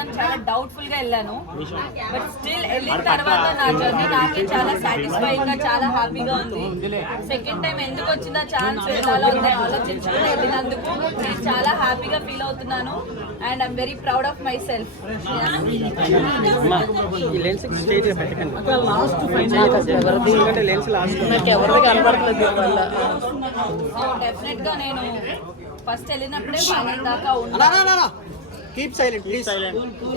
వెళ్ళబోతున్నాను చాలా డౌట్ఫుల్ గా వెళ్ళాను. బట్ స్టిల్ వెళ్ళిన తర్వాత నా జర్నీ నాకే చాలా సాటిస్ఫైయింగ్ గా చాలా హ్యాపీగా ఉంది. సెకండ్ టైం ఎందుకు వచ్చిందా ఛాన్స్ వెళ్ళాలో ఉందని ఆలోచించుకుని వెళ్ళినందుకు నేను చాలా హ్యాపీగా ఫీల్ అవుతున్నాను. And I'm very proud of my self. Definite గా నేను ఫస్ట్ వెళ్ళినప్పుడే ఫైనల్ దాకా ఉండాలి.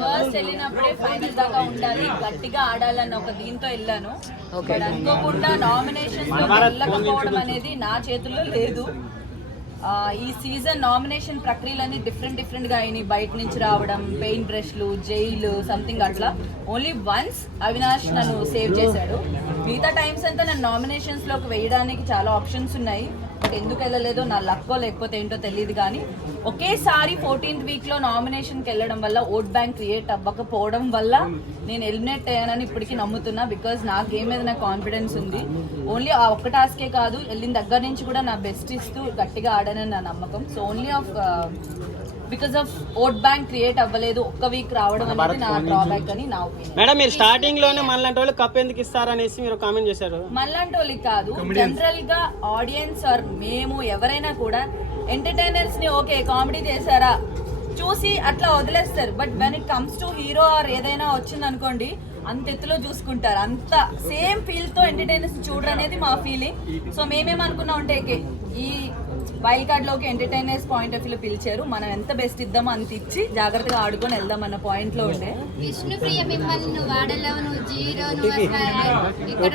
ఫస్ట్ వెళ్ళినప్పుడే ఫైనల్ దాకా ఉండాలి, గట్టిగా ఆడాలన్న ఒక దీంతో వెళ్ళాను. బట్ అనుకోకుండా నామినేషన్స్ లో వెళ్ళకపోవడం అనేది నా చేతుల్లో లేదు. ఈ సీజన్ నామినేషన్ ప్రక్రియలన్నీ డిఫరెంట్ గా అయినాయి. బయట నుంచి రావడం, పెయింట్ బ్రష్లు, జైలు సంథింగ్ అట్లా. ఓన్లీ వన్స్ అవినాష్ నన్ను సేవ్ చేశాడు. మిగతా టైమ్స్ అంతా నన్ను నామినేషన్స్ లోకి వేయడానికి చాలా ఆప్షన్స్ ఉన్నాయి. బట్ ఎందుకు వెళ్ళలేదో నా లక్కో లేకపోతే ఏంటో తెలియదు. కానీ ఒకేసారి 14th వీక్ లో నామినేషన్కి వెళ్ళడం వల్ల ఓట్ బ్యాంక్ క్రియేట్ అవ్వకపోవడం వల్ల నేను ఎలిమినేట్ అయ్యానని ఇప్పటికీ నమ్ముతున్నా. బికాజ్ నా గేమ్ మీద నాకు కాన్ఫిడెన్స్ ఉంది. ఓన్లీ ఆ ఒక్క టాస్కే కాదు, వెళ్ళిన దగ్గర నుంచి కూడా నా బెస్ట్ ఇస్తూ గట్టిగా ఆడానని నా నమ్మకం. So only because of vote bank create అవ్వలేదు, ఒక్క వీక్ రావడం అనేది నా డ్రాబ్యాక్ అని నా ఒపీనియన్. మేడం, మీరు స్టార్టింగ్ లోనే మనలాంటి వాళ్ళు కప్ ఎందుకు ఇస్తారనేసి మీరు కామెంట్ చేశారు. మనలాంటి వాళ్ళకి కాదు, జనరల్ గా ఆడియన్స్ ఆర్ మేము ఎవరైనా కూడా ఎంటర్టైనర్స్ ని ఓకే కామెడీ చేశారా చూసి అట్లా వదిలేస్తారు. But when it comes to hero or ఏదైనా వచ్చింది అనుకోండి, అంత ఎత్తులో చూసుకుంటారు. అంత సేమ్ ఫీల్ తో ఎంటర్టైనర్స్ చూడడం అనేది మా ఫీలింగ్. సో మేమేమనుకున్నాం అంటే ఈ వైల్డ్ కార్డ్ లోకి ఎంటర్టైనర్స్ పాయింట్ ఆఫ్ వ్యూ పిలిచారు, మనం ఎంత బెస్ట్ ఇద్దామో అంత ఇచ్చి జాగ్రత్తగా ఆడుకొని వెళ్దాం అన్న పాయింట్ లో ఉండే. విష్ణుప్రియ మిమ్మల్ని నువ్వు వాడలేవు, నువ్వు జీరో, నువ్వు ఇక్కడ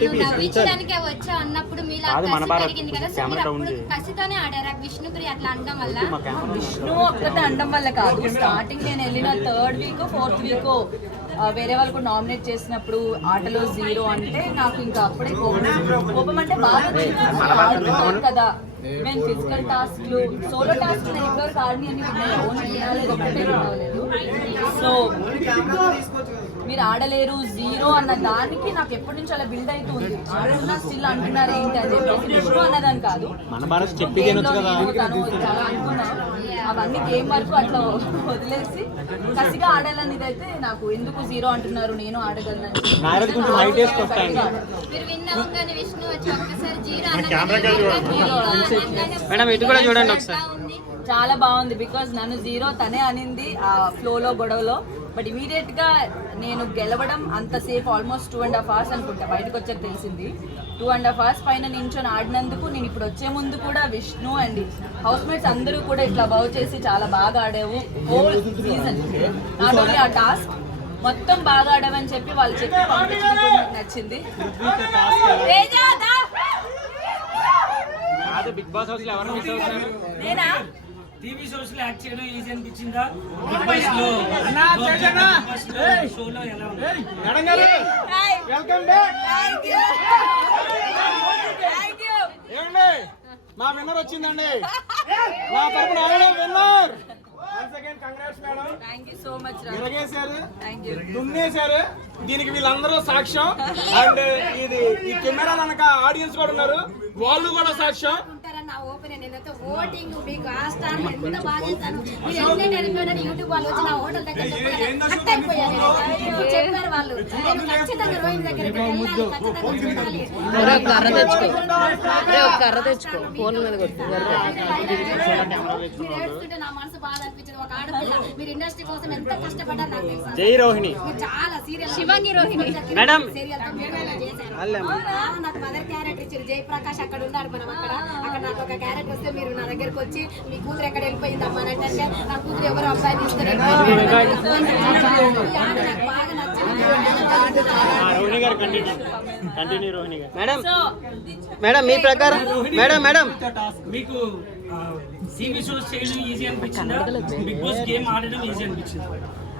నువ్వు నవ్వించడానికి వచ్చా అన్నప్పుడు మీలా జరిగింది కదా. సో మీరు అప్పుడు కసితోనే ఆడారా విష్ణుప్రియ అట్లా అనడం వల్ల? విష్ణు ఒక్కటే అనడం వల్ల కాదు, స్టార్టింగ్ నేను వెళ్ళిన 3rd వీక్ 4th వీక్ వేరే వాళ్ళు కూడా నామినేట్ చేసినప్పుడు ఆటలో 0 అంటే నాకు ఇంకా అప్పుడే కోపం అంటే బాగా ఆడుతున్నాను కదా. మేము ఫిజికల్ టాస్క్లు, సోలో టాస్క్ నేను ఇప్పటివరకు ఆడిని అన్ని ఒకటే వినలేదు. సో మీరు ఆడలేరు 0 అన్న దానికి నాకు ఎప్పటి నుంచి అలా బిల్డ్ అవుతుంది. ఆడుతున్నా స్టిల్ అంటున్నారు ఏంటి అని చెప్పేసి విష్ణు అన్నదాని కాదు, తను చాలా అనుకున్నా. అవన్నీ గేమ్ వరకు అట్లా వదిలేసి కసిగా ఆడాలనేది అయితే నాకు ఎందుకు 0 అంటున్నారు, నేను ఆడగలను. చాలా బాగుంది. బికాజ్ నన్ను 0 తనే అనింది ఆ ఫ్లోలో గొడవలో. బట్ ఇమీడియట్ గా నేను గెలవడం అంతసేపు ఆల్మోస్ట్ 2.5 hours అనుకుంటా, బయటకు వచ్చాక తెలిసింది. 2.5 hours పైన నించొని ఆడినందుకు నేను ఇప్పుడు వచ్చే ముందు కూడా విష్ణు అండ్ హౌస్ మేట్స్ అందరూ కూడా ఇట్లా బౌ చేసి చాలా బాగా ఆడావు హోల్ సీజన్, నాట్ ఓన్లీ ఆ టాస్క్ మొత్తం బాగా ఆడావని చెప్పి వాళ్ళు చెప్పి పంపించడం నచ్చింది. బిగ్ బాస్ హౌస్ లో ఎవరు మిస్ అవుతారు? నేనా టీవీ షోస్ లో యాక్ట్ చేయడం ఈజీ అనిపించిందా? బిగ్ బాస్ లో షోలో ఎలా ఉంది? ఏమండి, మా విన్నర్ వచ్చిందండి. మా తరపున winner. Thank you so much. దున్నేశారు, దీనికి వీళ్ళందరూ సాక్ష్యం. అండ్ ఇది ఈ కెమెరా వెనక ఆడియన్స్ కూడా ఉన్నారు, వాళ్ళు కూడా సాక్ష్యం. ఓటింగ్ మీకు ఆ స్టార్ ఎంత బాగా చేశాను, మీరు యూట్యూబ్ వాళ్ళు వచ్చి నా హోటల్ దగ్గర చెప్పారు. వాళ్ళు ఖచ్చితంగా రోహిణి దగ్గర కర్ర తెచ్చుకో ఫోన్ మీద నా మనసు బాధ అనిపించింది. ఒక ఆడపిల్ల మీరు ఇండస్ట్రీ కోసం ఎంత కష్టపడ్డారు నాకు తెలుసు. జై రోహిణి. చాలా సీరియల్ శివంగి రోహిణి మేడం సీరియల్ తో నాకు మదర్ క్యారెక్టర్ ఇచ్చారు. జయప్రకాష్ అక్కడ ఉన్నాడు, మనం అక్కడ నాకు ఒక క్యారెక్టర్ వస్తే మీరు నా దగ్గరకు వచ్చి మీ కూతురు ఎక్కడ వెళ్ళిపోయిందమ్మా అని అంటే నా కూతురు ఎవరు అబ్బాయి తీసుకుని బాగా నచ్చింది. మేడం మీ ప్రకారం మీకు టీవీ షోస్ చేయడం ఈజీ అనిపించిందా? బిగ్ బాస్ గేమ్ ఆడడం ఈజీ అనిపించిందా?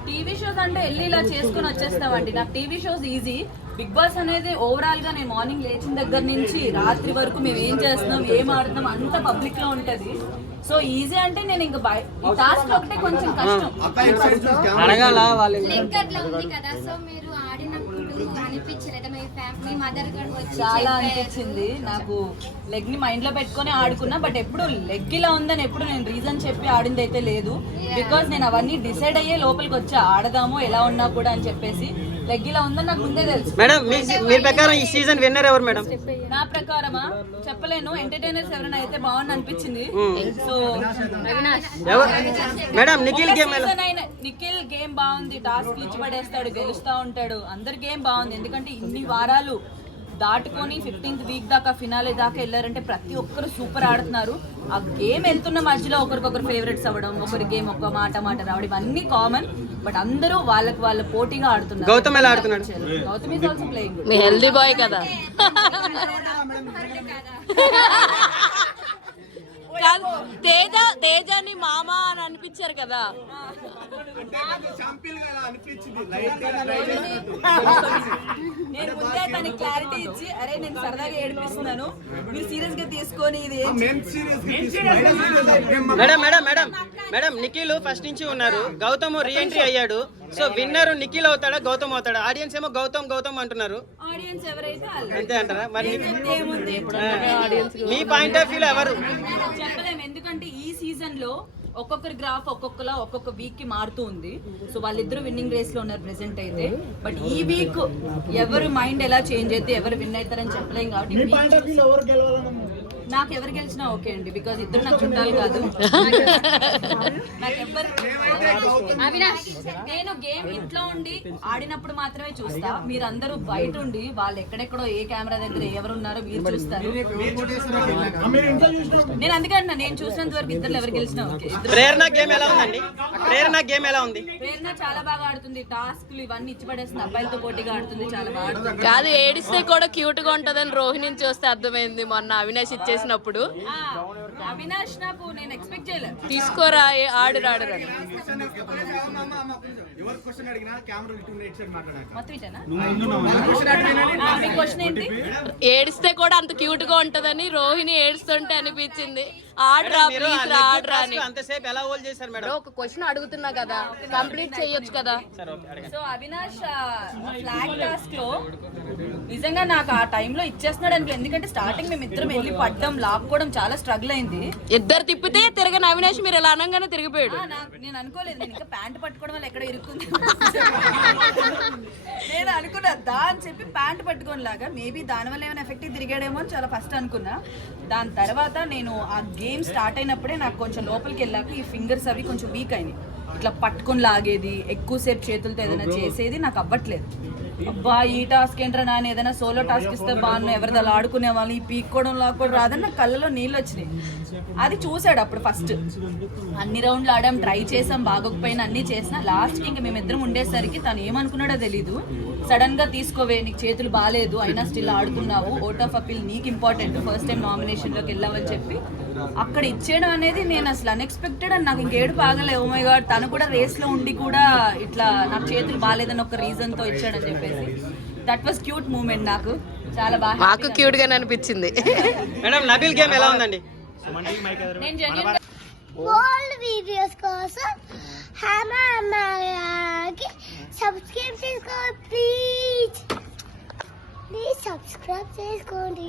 టీవీ షోస్ అంటే వెళ్ళి ఇలా చేసుకుని వచ్చేస్తామండి. నాకు TV shows easy. Bigg Boss అనేది ఓవరాల్ గా నేను మార్నింగ్ లేచిన దగ్గర నుంచి రాత్రి వరకు మేము ఏం చేస్తున్నాం, ఏం ఆడుతున్నాం అంత పబ్లిక్ లో ఉంటది. సో ఈజీ అంటే నేను ఇంకా ఈ టాస్క్ ఒకటే కొంచెం కష్టం. లెక్కర్లో ఉంది కదా, సో మీరు ఆడినప్పుడు అనిపించలేదు మీ మదర్ కూడా వచ్చి చాలా అనిపించింది నాకు. లెగ్ ని మైండ్ లో పెట్టుకొని ఆడుకున్నా, బట్ ఎప్పుడు లెగ్ ఇలా ఉందని ఎప్పుడు నేను రీజన్ చెప్పి ఆడింది అయితే లేదు. బికాస్ నేను అవన్నీ డిసైడ్ అయ్యే లోపలికి వచ్చా, ఆడదాము ఎలా ఉన్నా కూడా అని చెప్పేసి. లెగ్ ఇలా ఉందని నాకు ముందే తెలుసు. మేడం మీ ప్రకారం ఈ సీజన్ విన్నర్ ఎవరు మేడం? నా ప్రకారమా చెప్పలేను, ఎంటర్టైనర్స్ ఎవరైనా అయితే బాగుంది అనిపించింది. సో మేడం నిఖిల్ గేమ్ బాగుంది, టాస్క్ ఇచ్చి పడేస్తాడు, గెలుస్తా ఉంటాడు, అందరి గేమ్ బాగుంది. ఎందుకంటే ఇన్ని వారాలు దాటుకొని 15th వీక్ దాకా ఫినాలే దాకా వెళ్ళారంటే ప్రతి ఒక్కరు సూపర్ ఆడుతున్నారు. ఆ గేమ్ వెళ్తున్న మధ్యలో ఒకరికొకరు ఫేవరెట్స్ అవ్వడం, ఒకరి గేమ్ ఒక మాట రావడం ఇవన్నీ కామన్. బట్ అందరూ వాళ్ళ పోటీగా ఆడుతున్నారు. గౌతమ్ ఎలా ఆడుతున్నాడు? Gautam is also playing good. మీ హెల్దీ బాయ్ కదా. తేజని మామ అని అనిపించారు కదా. నేను ముందే తనకి క్లారిటీ ఇచ్చి, అరే నేను సరదాగా ఏడిపిస్తున్నాను, మీరు సీరియస్ గా తీసుకొని ఇది madam madam madam madam Nikhil first నుంచి ఉన్నారు, గౌతమ్ రీఎంట్రీ అయ్యాడు. సో విన్నర్ నిఖిల్ అవుతాడా గౌతమ్ అవుతాడా? ఆడియన్స్ ఏమో గౌతమ్ గౌతమ్ అంటున్నారు. ఆడియన్స్ ఎవరైతే అంతే అంటారా? మరి ఏముంది మీ పాయింట్ ఆఫ్ వ్యూ ఎవరు చెప్పలేము. ఎందుకంటే ఈ సీజన్ లో ఒక్కొక్కరి గ్రాఫ్ ఒక్కొక్క వీక్ కి మారుతూ ఉంది. సో వాళ్ళిద్దరు విన్నింగ్ రేస్ లో ఉన్నారు ప్రెసెంట్ అయితే. బట్ ఈ వీక్ ఎవరి మైండ్ ఎలా చేంజ్ అయితే ఎవరు విన్ అవుతారని చెప్పలేం. కాబట్టి నాకు ఎవరు గెలిచినా ఓకే అండి, బికాజ్ ఇద్దరు నాకు చుట్టాలు కాదు. నేను గేమ్ ఇంట్లో ఉండి ఆడినప్పుడు మాత్రమే చూస్తా. మీరందరూ బయట ఉండి వాళ్ళు ఎక్కడెక్కడో ఏ కెమెరా దగ్గర ఎవరు ఉన్నారో మీరు చూస్తారు. నేను అందుకన్నా నేను చూసినంత వరకు ఇద్దరు ఎవరు గెలిచినా ఓకే. ప్రేరణ గేమ్ ఎలా ఉందండి? ప్రేరణ గేమ్ ఎలా ఉంది? ప్రేరణ చాలా బాగా ఆడుతుంది, టాస్క్లు ఇవన్నీ ఇచ్చి పడేస్తుంది, అబ్బాయిలతో పోటీగా ఆడుతుంది, చాలా బాగా ఆడుతుంది. కాదు, ఏడిస్తే కూడా క్యూట్ గా ఉంటదని రోహిణిని చూస్తే అర్థమైంది మొన్న అవినాష్ ఇచ్చేసినప్పుడు. అవినాష్ నాకు నేను ఎక్స్పెక్ట్ చేయలేదు. తీసుకోరా ఆడు ఏడిస్తే కూడా అంత క్యూట్ గా ఉంటదని రోహిణి ఏడుస్తుంటే అనిపించింది. ఆడరా ప్లీజ్ రా ఆడరా అని. అంతసేపు ఎలా హోల్డ్ చేశారు మేడం? ఒక క్వశ్చన్ అడుగుతున్నా కదా, కంప్లీట్ చేయొచ్చు కదా. సో అవినాష్ ఫ్లాగ్ టాస్క్ లో నిజంగా నాకు ఆ టైంలో ఇచ్చేస్తున్నాడు అనుకో. ఎందుకంటే స్టార్టింగ్ మేము ఇద్దరం వెళ్ళి పడ్డం లాక్కోవడం చాలా స్ట్రగుల్ అయింది. ఇద్దరు తిప్పితే తిరగని అవినాష్ మీరు ఎలా అనగానే తిరిగిపోయాడు. నేను అనుకోలేదు, నేను ఇంకా ప్యాంట్ పట్టుకోవడం వల్ల ఎక్కడ ఇరుక్కుంది నేను అనుకున్నా దా అని చెప్పి ప్యాంట్ పట్టుకోని లాగా మేబీ దానివల్ల ఏమైనా ఎఫెక్ట్ తిరిగాడేమో అని చాలా ఫస్ట్ అనుకున్నా. దాని తర్వాత నేను ఆ గేమ్ స్టార్ట్ అయినప్పుడే నాకు కొంచెం లోపలికి వెళ్ళాక ఈ ఫింగర్స్ అవి కొంచెం వీక్ అయినాయి. ఇట్లా పట్టుకొని లాగేది, ఎక్కువసేపు చేతులతో ఏదైనా చేసేది నాకు అవ్వట్లేదు. అబ్బా ఈ టాస్క్ ఏంట్రా నాన్న, ఏదైనా సోలో టాస్క్ ఇస్తే బాగున్నా, ఎవరిది అలా ఆడుకునే వాళ్ళు ఈ పీక్కోవడం లాక్కోవడం రాదని నాకు కళ్ళలో నీళ్ళు వచ్చినాయి. అది చూసాడు అప్పుడు ఫస్ట్. అన్ని రౌండ్లు ఆడాం, ట్రై చేసాం, బాగోకపోయినా అన్ని చేసినా లాస్ట్కి ఇంకా మేమిద్దరం ఉండేసరికి తను ఏమనుకున్నాడో తెలీదు. సడన్ గా తీసుకోవే నీకు చేతులు బాగాలేదు అయినా స్టిల్ ఆడుతున్నావు, ఓట్ ఆఫ్ అపీల్ నీకు ఇంపార్టెంట్, ఫస్ట్ టైం నామినేషన్లోకి వెళ్ళావని చెప్పి అక్కడ ఇచ్చేయడం అనేది నేను అసలు అన్ఎక్స్పెక్టెడ్. అని నాకు ఇంకేడు బాగలే. ఓ మై గాడ్, తను కూడా రేస్లో ఉండి కూడా ఇట్లా నాకు చేతులు బాగాలేదని ఒక రీజన్తో ఇచ్చాడని చెప్పేసి దట్ వాస్ క్యూట్ మూమెంట్. నాకు చాలా బాగా నాకు క్యూట్ గానే అనిపించింది. మేడం నబీల్ గేమ్ ఎలా ఉందండి? నేను జెన్యూన్ ఓల్డ్ వీడియోస్ కోసం హమాకి సబ్స్క్రైబ్ చేసుకోండి ప్లీజ్ సబ్స్క్రైబ్ చేసుకోండి.